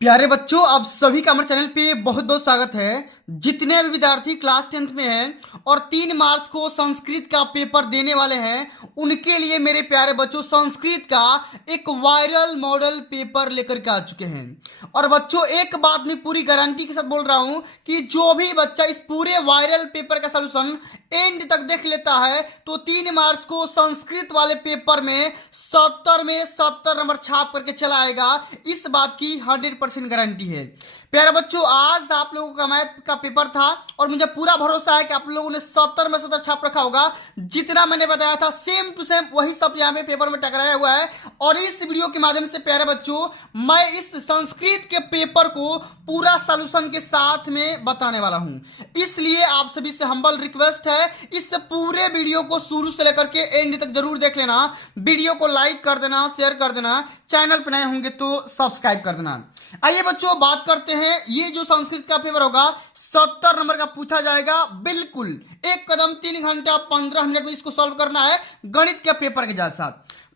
प्यारे बच्चों, आप सभी का हमारे चैनल पे बहुत बहुत स्वागत है। जितने भी विद्यार्थी क्लास 10th में हैं और 3 मार्च को संस्कृत का पेपर देने वाले हैं, उनके लिए मेरे प्यारे बच्चों संस्कृत का एक वायरल मॉडल पेपर लेकर के आ चुके हैं। और बच्चों, एक बात मैं पूरी गारंटी के साथ बोल रहा हूं कि जो भी बच्चा इस पूरे वायरल पेपर का सलूशन एंड तक देख लेता है तो 3 मार्च को संस्कृत वाले पेपर में 70 में 70 नंबर छाप करके चला आएगा। इस बात की 100% गारंटी है। प्यारे बच्चों, आज आप लोगों का मैथ का पेपर था और मुझे पूरा भरोसा है कि आप लोगों ने 70 में 70 छाप रखा होगा। जितना मैंने बताया था सेम टू सेम वही सब यहाँ पे पेपर में टकराया हुआ है। और इस वीडियो के माध्यम से प्यारे बच्चों, मैं इस संस्कृत के पेपर को पूरा सॉल्यूशन के साथ में बताने वाला हूँ। इसलिए आप सभी से हम्बल रिक्वेस्ट है, इस पूरे वीडियो को शुरू से लेकर के एंड तक जरूर देख लेना। वीडियो को लाइक कर देना, शेयर कर देना, चैनल पर नए होंगे तो सब्सक्राइब कर देना। आइए बच्चों, बात करते हैं। ये जो संस्कृत का पेपर होगा 70 नंबर का पूछा जाएगा। बिल्कुल एक कदम 3 घंटा 15 मिनट में इसको सॉल्व करना है, गणित के पेपर के जैसा।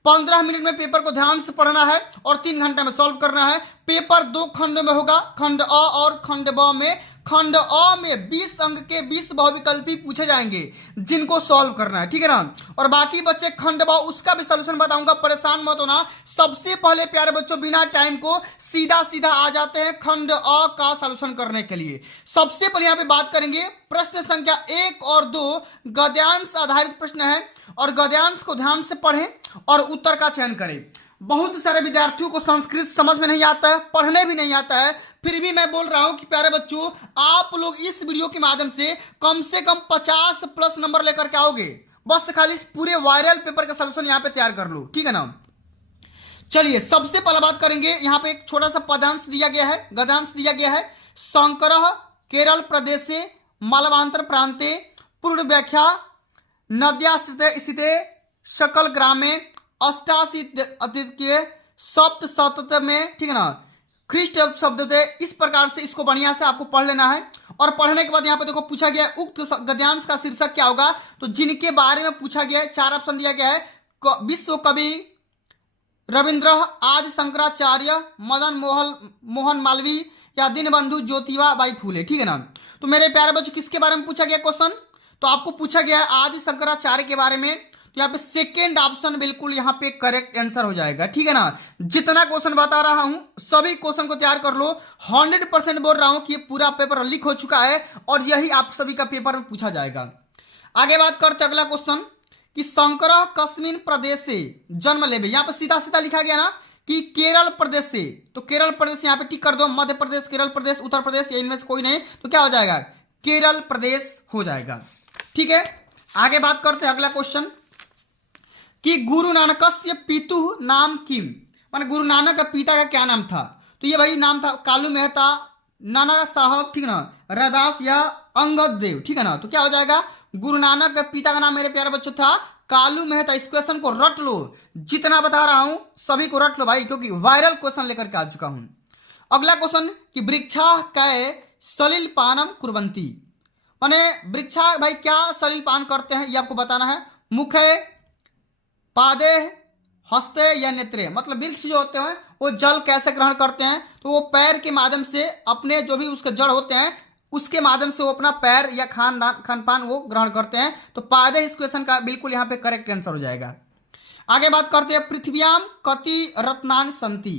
15 मिनट में पेपर को ध्यान से पढ़ना है और 3 घंटे में सॉल्व करना है। पेपर 2 खंडों में होगा, खंड अ और खंड ब में। खंड अ में 20 अंक के 20 बहुविकल्पी पूछे जाएंगे जिनको सॉल्व करना है, ठीक है ना। और बाकी बच्चे खंड ब उसका भी सॉल्यूशन बताऊंगा, परेशान मत होना। सबसे पहले प्यारे बच्चों, बिना टाइम को सीधा सीधा आ जाते हैं खंड अ का सॉल्यूशन करने के लिए। सबसे पहले यहाँ पे बात करेंगे प्रश्न संख्या 1 और 2 गद्यांश आधारित प्रश्न है और गद्यांश को ध्यान से पढ़ें और उत्तर का चयन करें। बहुत सारे विद्यार्थियों को संस्कृत समझ में नहीं आता है, पढ़ने भी नहीं आता है, फिर भी मैं बोल रहा हूं कि प्यारे बच्चों, आप लोग इस वीडियो के माध्यम से कम 50 प्लस नंबर लेकर के आओगे। बस खाली इस पूरे वायरल पेपर का सलूशन यहां पे तैयार कर लो, ठीक है ना। चलिए सबसे पहले बात करेंगे। यहां पे एक छोटा सा पदांश दिया गया है, गद्यांश दिया गया है। शंकर केरल प्रदेश से मालवांतर प्रांते पूर्ण व्याख्या नद्या स्थित सकल ग्रामे अष्टाशी अद्वितीय सप्त सतत में, ठीक है ना, ख्रिस्ट शब्द थे। इस प्रकार से इसको बढ़िया से आपको पढ़ लेना है। और पढ़ने के बाद यहाँ पे देखो पूछा गया है उक्त गद्यांश का शीर्षक क्या होगा। तो जिनके बारे में पूछा गया है 4 ऑप्शन दिया गया है। विश्व कवि रविंद्र, आदि शंकराचार्य, मदन मोहन मालवीय या दीनबंधु ज्योतिबा बाई फूले, ठीक है ना। तो मेरे प्यारे बच्चों, किसके बारे में पूछा गया क्वेश्चन? तो आपको पूछा गया है आदि शंकराचार्य के बारे में। तो यहाँ पे सेकेंड ऑप्शन बिल्कुल यहाँ पे करेक्ट आंसर हो जाएगा, ठीक है ना। जितना क्वेश्चन बता रहा हूं सभी क्वेश्चन को तैयार कर लो। 100% बोल रहा हूं कि ये पूरा पेपर लीक हो चुका है और यही आप सभी का पेपर में पूछा जाएगा। आगे बात करते अगला क्वेश्चन कि शंकर कश्मीर प्रदेश से जन्म लेवे। यहाँ पे सीधा सीधा लिखा गया ना कि केरल प्रदेश से, तो केरल प्रदेश यहाँ पे टिक कर दो। मध्य प्रदेश, केरल प्रदेश, उत्तर प्रदेश, इनमें से कोई नहीं, तो क्या हो जाएगा? केरल प्रदेश हो जाएगा, ठीक है। आगे बात करते हैं अगला क्वेश्चन कि गुरु नानकस्य पितुः नाम किम। माने गुरु नानक का पिता का क्या नाम था? तो ये भाई नाम था कालू मेहता, नाना साहब, ठीक है ना, रैदास या अंगद देव, ठीक है ना। तो क्या हो जाएगा? गुरु नानक के पिता का नाम मेरे प्यारे बच्चों था कालू मेहता। इस क्वेश्चन को रट लो, जितना बता रहा हूं सभी को रट लो भाई, क्योंकि वायरल क्वेश्चन लेकर के आ चुका हूं। अगला क्वेश्चन कि वृक्षा कै सलिल पानम कुर्वंती। माने वृक्षा भाई क्या सलिल पान करते हैं, ये आपको बताना है। मुखे, पादे, हस्ते या नेत्रे, मतलब वृक्ष जो होते हैं वो जल कैसे ग्रहण करते हैं? तो वो पैर के माध्यम से अपने जो भी उसके जड़ होते हैं उसके माध्यम से वो अपना पैर या खान पान वो ग्रहण करते हैं। तो पादे इस क्वेश्चन का बिल्कुल यहाँ पे करेक्ट आंसर हो जाएगा। आगे बात करते हैं पृथ्व्याम कति रत्नानि संति।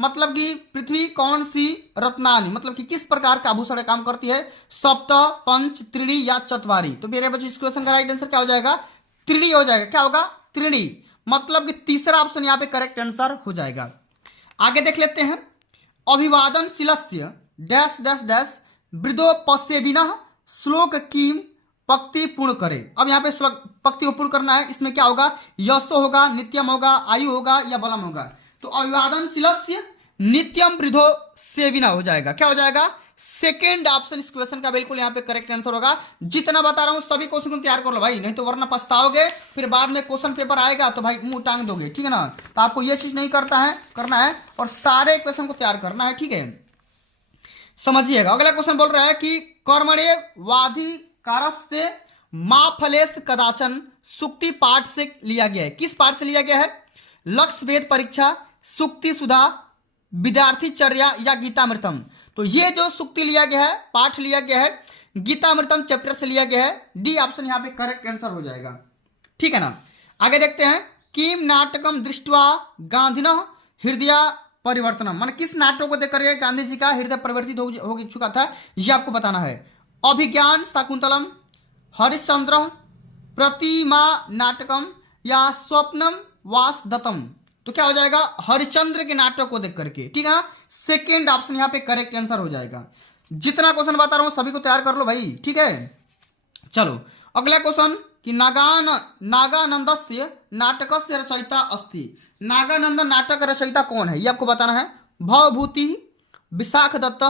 मतलब कि पृथ्वी कौन सी रत्नानि, मतलब कि किस प्रकार का आभूषण काम करती है? सप्त, पंच, त्रिणी या चतवारी। तो मेरे बच्चों इस क्वेश्चन का राइट आंसर क्या हो जाएगा? त्रिणी हो जाएगा। क्या होगा? त्रिणी, मतलब कि तीसरा ऑप्शन यहाँ पे करेक्ट आंसर हो जाएगा। आगे देख लेते हैं। अभिवादन शिलस्य डैश डैश डैश वृद्धोपसेविनः श्लोक कीम पक्ति पूर्ण करे। अब यहाँ पे श्लोक पक्ति को पूर्ण करना है। इसमें क्या होगा? यशो होगा, नित्यम होगा, आयु होगा या बलम होगा। तो अभिवादन शिलस्य नित्यम वृद्धो सेविना हो जाएगा। क्या हो जाएगा? सेकेंड ऑप्शन इस क्वेश्चन का बिल्कुल यहाँ पे करेक्ट आंसर होगा। जितना बता रहा हूं सभी क्वेश्चन को तैयार कर लो भाई, नहीं तो वरना पछताओगे, फिर बाद में क्वेश्चन पेपर आएगा तो भाई मुंह टांग दोगे, ठीक है ना। तो आपको ये चीज नहीं करना है और सारे क्वेश्चन को तैयार करना है, ठीक है, समझिएगा। अगला क्वेश्चन बोल रहा है कि कर्मणे वाधिकारस्ते मा फलेश कदाचन सुक्ति पाठ से लिया गया है। किस पाठ से लिया गया है? लक्ष्य वेद परीक्षा, सुक्ति सुधा, विद्यार्थीचर्या या गीतामृतम। तो ये जो सूक्ति लिया गया है, पाठ लिया गया है, गीतामृतम चैप्टर से लिया गया है। डी ऑप्शन यहाँ पे करेक्ट आंसर हो जाएगा। ठीक है ना। आगे देखते हैं, किम नाटकम दृष्ट्वा गांधीनः हृदय परिवर्तनम, मान किस नाटक को देख करके गांधी जी का हृदय परिवर्तित हो चुका था, ये आपको बताना है। अभिज्ञान शाकुंतलम, हरिश्चंद्र, प्रतिमा नाटकम या स्वप्नम वासदत्तम। तो क्या हो जाएगा, हरिश्चंद्र के नाटक को देख करके। ठीक है ना, सेकेंड ऑप्शन यहाँ पे करेक्ट आंसर हो जाएगा। जितना क्वेश्चन बता रहा हूं सभी को तैयार कर लो भाई। ठीक है, चलो अगला क्वेश्चन कि नागानंदस्य नाटकस्य रचयिता अस्ति। नागानंद नाटक रचयिता कौन है, ये आपको बताना है। भवभूति, विशाख दत्त,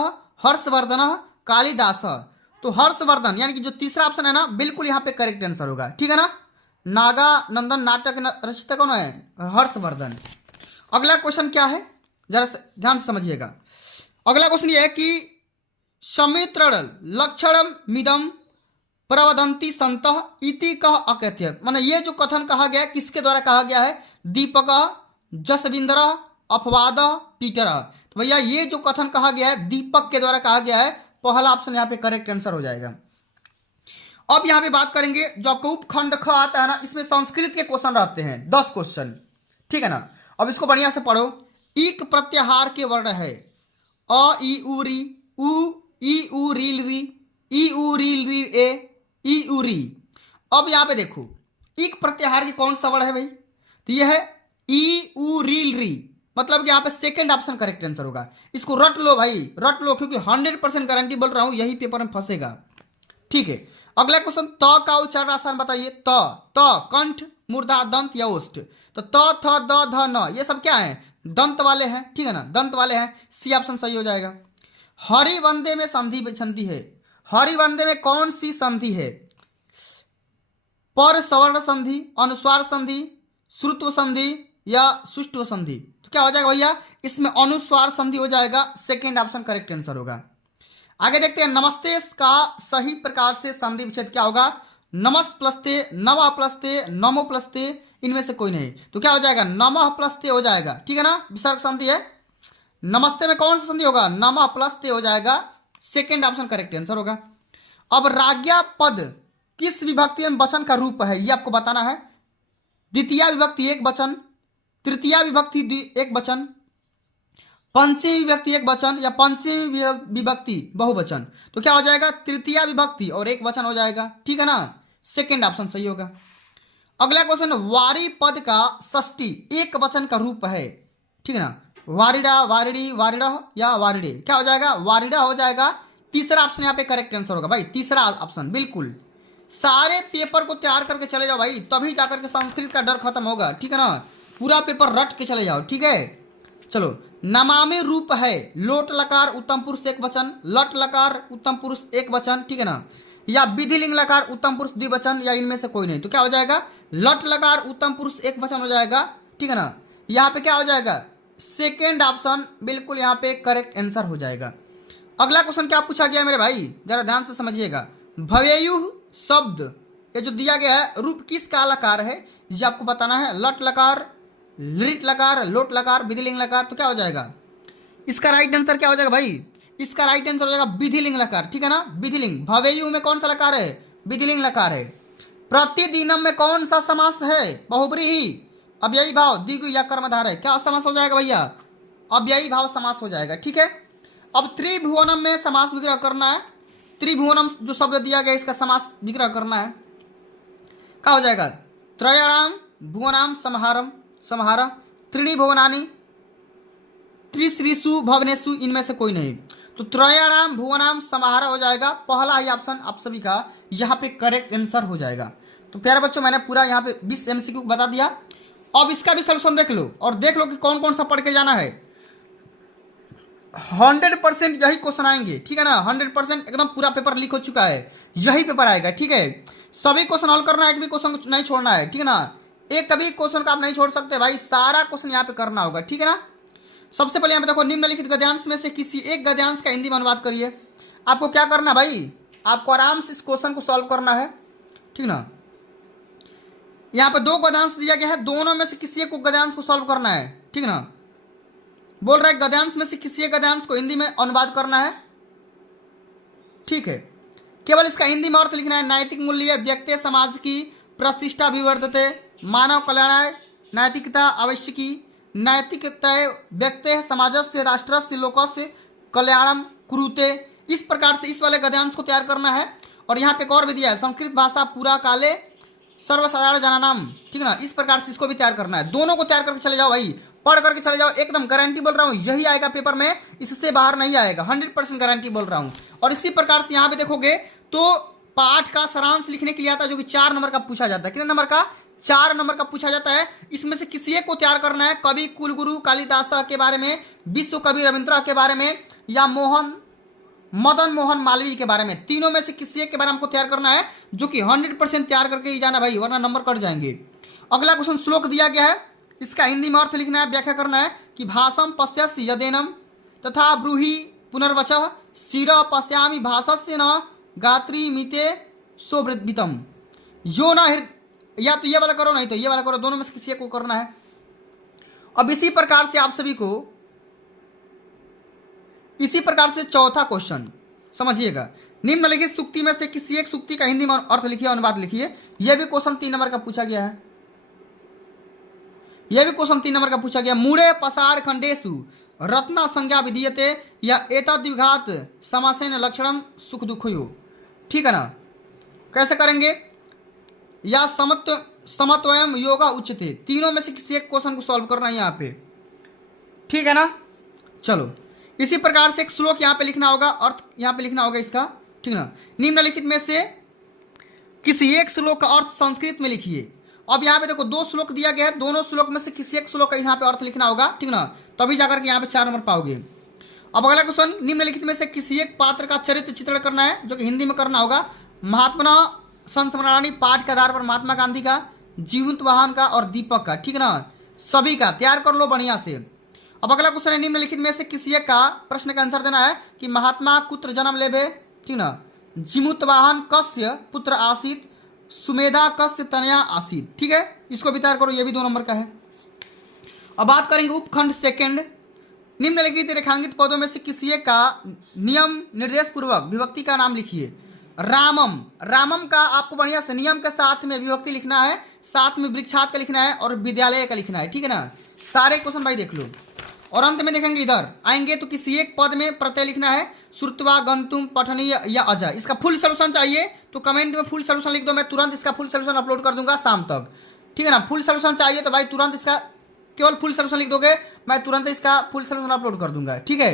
हर्षवर्धन, कालिदास। तो हर्षवर्धन यानी कि जो तीसरा ऑप्शन है ना, बिल्कुल यहाँ पे करेक्ट आंसर होगा। ठीक है ना, नागानंदन नाटक रचयिता कौन है, हर्षवर्धन। अगला क्वेश्चन क्या है, जरा ध्यान से समझिएगा। अगला क्वेश्चन ये है कि समित्रण लक्षणम मिदम प्रवदंती संतः इति कह अकथ्यत। माने ये जो कथन कहा गया है किसके द्वारा कहा गया है, दीपक, जसविंदर, अपवाद, पीटर। तो भैया ये जो कथन कहा गया है दीपक के द्वारा कहा गया है, पहला ऑप्शन यहाँ पे करेक्ट आंसर हो जाएगा। अब यहाँ पे बात करेंगे जो आपको उपखंड ख आता है ना, इसमें संस्कृत के क्वेश्चन रहते हैं 10 क्वेश्चन। ठीक है ना, अब इसको बढ़िया से पढ़ो। इक प्रत्याहार के वर्ण है अ ई उ री, उ ई उ रील री, ई उ रील री ए, ई उ री। अब यहाँ पे देखो इक प्रत्याहार की कौन सा वर्ण है भाई, तो यह है ई उ रील री, मतलब कि यहाँ पे सेकंड ऑप्शन करेक्ट आंसर होगा। इसको रट लो भाई, रट लो, क्योंकि 100% गारंटी बोल रहा हूं यही पेपर में फंसेगा। ठीक है, अगला क्वेश्चन, त का उच्चारण आसान बताइए। त कंठ, मूर्धा, दंत या ओष्ठ। तो त थ द ध न ये सब क्या है, दंत वाले हैं। ठीक है ना, दंत वाले हैं, सी ऑप्शन सही हो जाएगा। हरिवंदे में संधि है, हरिवंदे में कौन सी संधि है, पर सवर्ण संधि, अनुस्वार संधि, श्रुत्व संधि या सुष्टव संधि। तो क्या हो जाएगा भैया, इसमें अनुस्वार संधि हो जाएगा, सेकेंड ऑप्शन करेक्ट आंसर होगा। आगे देखते हैं, नमस्ते का सही प्रकार से संधि विच्छेद क्या होगा, नमस् प्लस्ते, नमः प्लस्ते, नमो प्लस्ते, इनमें से कोई नहीं। तो क्या हो जाएगा, नमः प्लस्ते हो जाएगा। ठीक है ना, विसर्ग संधि है। नमस्ते में कौन सा संधि होगा, नमः प्लस्ते हो जाएगा, सेकेंड ऑप्शन करेक्ट आंसर होगा। अब राज्ञा पद किस विभक्ति एवं वचन का रूप है, ये आपको बताना है। द्वितीय विभक्ति एक वचन, तृतीय विभक्ति एक वचन, पंचमी विभक्ति एक वचन या पंचमी विभक्ति बहुवचन। तो क्या हो जाएगा, तृतीय विभक्ति और एक वचन हो जाएगा। ठीक है ना, सेकेंड ऑप्शन सही होगा। अगला क्वेश्चन, वारी पद का षष्ठी एक वचन का रूप है। ठीक है ना, वारिडा, वारिडी, वारिड या वारिडे, क्या हो जाएगा, वारिडा हो जाएगा। तीसरा ऑप्शन यहाँ पे करेक्ट आंसर होगा भाई, तीसरा ऑप्शन बिल्कुल। सारे पेपर को तैयार करके चले जाओ भाई, तभी जाकर के संस्कृत का डर खत्म होगा। ठीक है ना, पूरा पेपर रट के चले जाओ। ठीक है, चलो। नमामि रूप है लोट लकार उत्तम पुरुष एक वचन, लट लकार उत्तम पुरुष एक वचन। ठीक है ना, या विधिलिंग लकार उत्तम पुरुष द्विवचन या इनमें से कोई नहीं। तो क्या हो जाएगा, लट लकार उत्तम पुरुष एक वचन हो जाएगा। ठीक है ना, यहाँ पे क्या हो जाएगा, सेकेंड ऑप्शन बिल्कुल यहाँ पे करेक्ट आंसर हो जाएगा। अगला क्वेश्चन क्या पूछा गया मेरे भाई, जरा ध्यान से समझिएगा। भवेयु शब्द ये जो दिया गया है रूप किस का लकार है, ये आपको बताना है। लट लकार, लिट लकार, लोट लकार, विधिलिंग लकार। तो क्या हो जाएगा, इसका राइट आंसर क्या हो जाएगा भाई, इसका राइट आंसर हो जाएगा विधिलिंग लकार। ठीक है ना, विधिलिंग। भवेयु में कौन सा लकार है, विधिलिंग लकार है। प्रतिदिनम में कौन सा समास है, बहुब्रीहि, अव्ययी भाव, द्विगु या कर्मधार है। क्या समास हो जाएगा भैया, अव्ययी भाव समास हो जाएगा। ठीक है, अब त्रिभुवनम में समास विग्रह करना है। त्रिभुवनम जो शब्द दिया गया इसका समास विग्रह करना है। क्या हो जाएगा, त्रयाणाम भुवनाम समाहारम, समाहार, त्रीणि भुवनानि, त्रिश्रीषु भवनेषु, इनमें से कोई नहीं। तो त्रयाणाम भुवनाम समाहार हो जाएगा, पहला ही ऑप्शन आप सभी का यहाँ पे करेक्ट आंसर हो जाएगा। तो प्यारे बच्चों मैंने पूरा यहाँ पे 20 MCQ बता दिया। अब इसका भी सोल्यूशन देख लो और देख लो कि कौन कौन सा पढ़ के जाना है। 100% यही क्वेश्चन आएंगे। ठीक है ना, 100% एकदम पूरा पेपर लीक हो चुका है, यही पेपर आएगा। ठीक है, सभी क्वेश्चन हल करना है, एक भी क्वेश्चन नहीं छोड़ना है। ठीक है ना, एक कभी क्वेश्चन का आप नहीं छोड़ सकते भाई, सारा क्वेश्चन यहाँ पे करना होगा। ठीक है ना, सबसे पहले यहाँ पे देखो, निम्नलिखित गद्यांश में से किसी एक गद्यांश का हिंदी में अनुवाद करिए। आपको क्या करना है भाई, आपको आराम से इस क्वेश्चन को सॉल्व करना है। ठीक ना, यहाँ पे 2 गद्यांश दिया गया है, दोनों में से किसी एक गद्यांश को सॉल्व करना है। ठीक ना, बोल रहा है गद्यांश में से किसी एक गद्यांश को हिंदी में अनुवाद करना है। ठीक है, केवल इसका हिंदी में अर्थ लिखना है। नैतिक मूल्य व्यक्ति समाज की प्रतिष्ठा विवर्धते, मानव कल्याणाय नैतिकता आवश्यकी, नैतिकता व्यक्ति समाजस्य राष्ट्रस्य लोकस्य कल्याणम कुरुते। इस प्रकार से इस वाले गद्यांश को तैयार करना है। और यहाँ पे एक और भी दिया है, संस्कृत भाषा पूरा काले सर्वसाधारण जनानाम। ठीक है ना, इस प्रकार से इसको भी तैयार करना है। दोनों को तैयार करके चले जाओ भाई, पढ़ करके चले जाओ, एकदम गारंटी बोल रहा हूँ यही आएगा पेपर में, इससे बाहर नहीं आएगा, 100% गारंटी बोल रहा हूँ। और इसी प्रकार से यहाँ पे देखोगे तो पाठ का सारांश लिखने के लिए आता है, जो कि 4 नंबर का पूछा जाता है। कितने नंबर का? 4 नंबर का पूछा जाता है। इसमें से किसी एक को तैयार करना है। कवि कुलगुरु कालिदास के बारे में, विश्व कवि रविंद्र के बारे में, या मदन मोहन मालवीय के बारे में। तीनों में से किसी एक के बारे में हमको तैयार करना है, जो कि 100% तैयार करके ही जाना भाई, वरना नंबर कट जाएंगे। अगला क्वेश्चन, श्लोक दिया गया है, इसका हिंदी में अर्थ लिखना है, व्याख्या करना है कि भाषम पश्यसि यदेनम तथा ब्रूहि पुनर्वचः शिर पश्यामि भाषस्य न गात्री मिते सोवृद्भितम यो न। या तो ये वाला करो, नहीं तो ये वाला करो, दोनों में से किसी एक को करना है। अब इसी प्रकार से आप सभी को, इसी प्रकार से चौथा क्वेश्चन समझिएगा, निम्नलिखित सूक्ति में से किसी एक सूक्ति का हिंदी में अर्थ लिखिए, अनुवाद लिखिए। यह भी क्वेश्चन 3 नंबर का पूछा गया है। यह भी क्वेश्चन 3 नंबर का पूछा गया। मूढ़े पसार खंडेशु रत्ना संज्ञा विधीयते या एतद्विघात समासेन लक्षणम सुख दुखयो। ठीक है ना, कैसे करेंगे? या समत्वयम योगा उच्यते। तीनों में से किसी एक क्वेश्चन को सॉल्व करना है यहाँ पे। ठीक है ना, चलो इसी प्रकार से एक श्लोक यहाँ पे लिखना होगा, अर्थ यहाँ पे लिखना होगा इसका। ठीक है ना, निम्नलिखित में से किसी एक श्लोक का अर्थ संस्कृत में लिखिए। अब यहाँ पे देखो 2 श्लोक दिया गया है, दोनों श्लोक में से किसी एक श्लोक का यहाँ पे अर्थ लिखना होगा। ठीक ना, तभी जाकर के यहाँ पे 4 नंबर पाओगे। अब अगला क्वेश्चन, निम्नलिखित में से किसी एक पात्र का चरित्र चित्रण करना है, जो कि हिंदी में करना होगा। महात्मा संस्मरणानी पाठ के आधार पर महात्मा गांधी का, जीवंत वाहन का और दीपक का। ठीक है ना, सभी का तैयार कर लो बढ़िया से। अब अगला क्वेश्चन है, निम्नलिखित में से किसी एक का प्रश्न का आंसर देना है कि महात्मा कुत्र जन्म लेभे। ठीक ना, जीवंत वाहन कस्य पुत्र आसीत, सुमेधा कस्य तनया आसीत। ठीक है, इसको भी तैयार करो, ये भी 2 नंबर का है। अब बात करेंगे उपखंड सेकंड, निम्नलिखित रेखांकित पदों में से किसी एक का नियम निर्देश पूर्वक विभक्ति का नाम लिखिए। रामम, रामम का आपको बढ़िया से नियम के साथ में विभक्ति लिखना है, साथ में वृक्षात का लिखना है और विद्यालय का लिखना है। ठीक है ना, सारे क्वेश्चन भाई देख लो। और अंत में देखेंगे, इधर आएंगे तो किसी एक पद में प्रत्यय लिखना है, श्रुत्वा गंतुम पठनीय या अजय। इसका फुल सोल्यूशन चाहिए तो कमेंट में फुल सोल्यूशन लिख दो, मैं तुरंत इसका फुल सोल्यूशन अपलोड कर दूंगा शाम तक। ठीक है ना, फुल सोल्यूशन चाहिए तो भाई तुरंत इसका केवल फुल सोल्यूशन लिख दोगे, मैं तुरंत इसका फुल सोल्यूशन अपलोड कर दूंगा। ठीक है,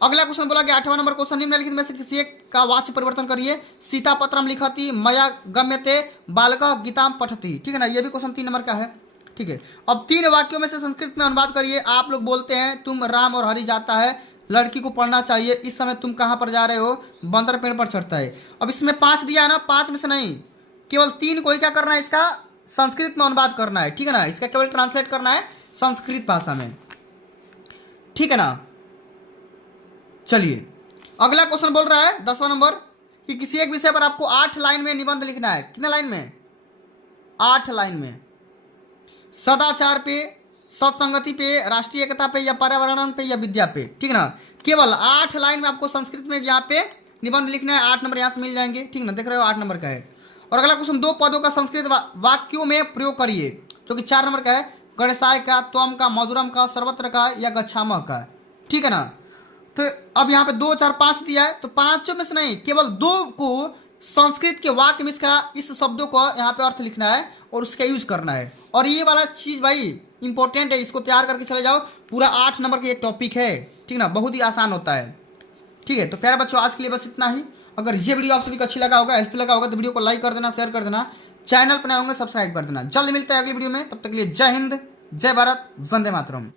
अगला क्वेश्चन बोला गया 8वां नंबर क्वेश्चन, निम्नलिखित में से किसी एक का वाच्य परिवर्तन करिए। सीता पत्रम लिखती, मया गम्यते, बालकः गीताम पठति। ठीक है ना, ये भी क्वेश्चन 3 नंबर का है। ठीक है, अब 3 वाक्यों में से संस्कृत में अनुवाद करिए। आप लोग बोलते हैं तुम राम और हरि जाता है, लड़की को पढ़ना चाहिए, इस समय तुम कहाँ पर जा रहे हो, बंदर पेड़ पर चढ़ता है। अब इसमें 5 दिया है ना, 5 में से नहीं, केवल 3 को ही क्या करना है, इसका संस्कृत में अनुवाद करना है। ठीक है ना, इसका केवल ट्रांसलेट करना है संस्कृत भाषा में। ठीक है ना, चलिए अगला क्वेश्चन बोल रहा है 10वां नंबर कि किसी एक विषय पर आपको 8 लाइन में निबंध लिखना है। कितने लाइन में? 8 लाइन में। सदाचार पे, सत्संगति पे, राष्ट्रीय एकता पे, या पर्यावरण पे, या विद्या पे। ठीक है ना, केवल 8 लाइन में आपको संस्कृत में यहाँ पे निबंध लिखना है। 8 नंबर यहाँ से मिल जाएंगे। ठीक ना, देख रहे हो 8 नंबर का है। और अगला क्वेश्चन, 2 पदों का संस्कृत वाक्यों में प्रयोग करिए, जो कि 4 नंबर का है। गणेशाय का, त्वम का, मधुरम का, सर्वत्र का, या गच्छामः का। ठीक है ना, तो अब यहाँ पे 2, 4, 5 दिया है, तो 5 में से नहीं, केवल 2 को संस्कृत के वाक्य में इसका, इस शब्दों को यहाँ पे अर्थ लिखना है और उसका यूज करना है। और ये वाला चीज़ भाई इंपॉर्टेंट है, इसको तैयार करके चले जाओ। पूरा 8 नंबर का ये टॉपिक है। ठीक ना, बहुत ही आसान होता है। ठीक है, तो प्यारे बच्चों आज के लिए बस इतना ही। अगर ये वीडियो आप सभी को अच्छी लगा होगा, हेल्पफुल लगा होगा, तो वीडियो को लाइक कर देना, शेयर कर देना, चैनल पर नए होंगे सब्सक्राइब कर देना। जल्द मिलते हैं अगली वीडियो में, तब तक के लिए जय हिंद, जय भारत, वंदे मातरम।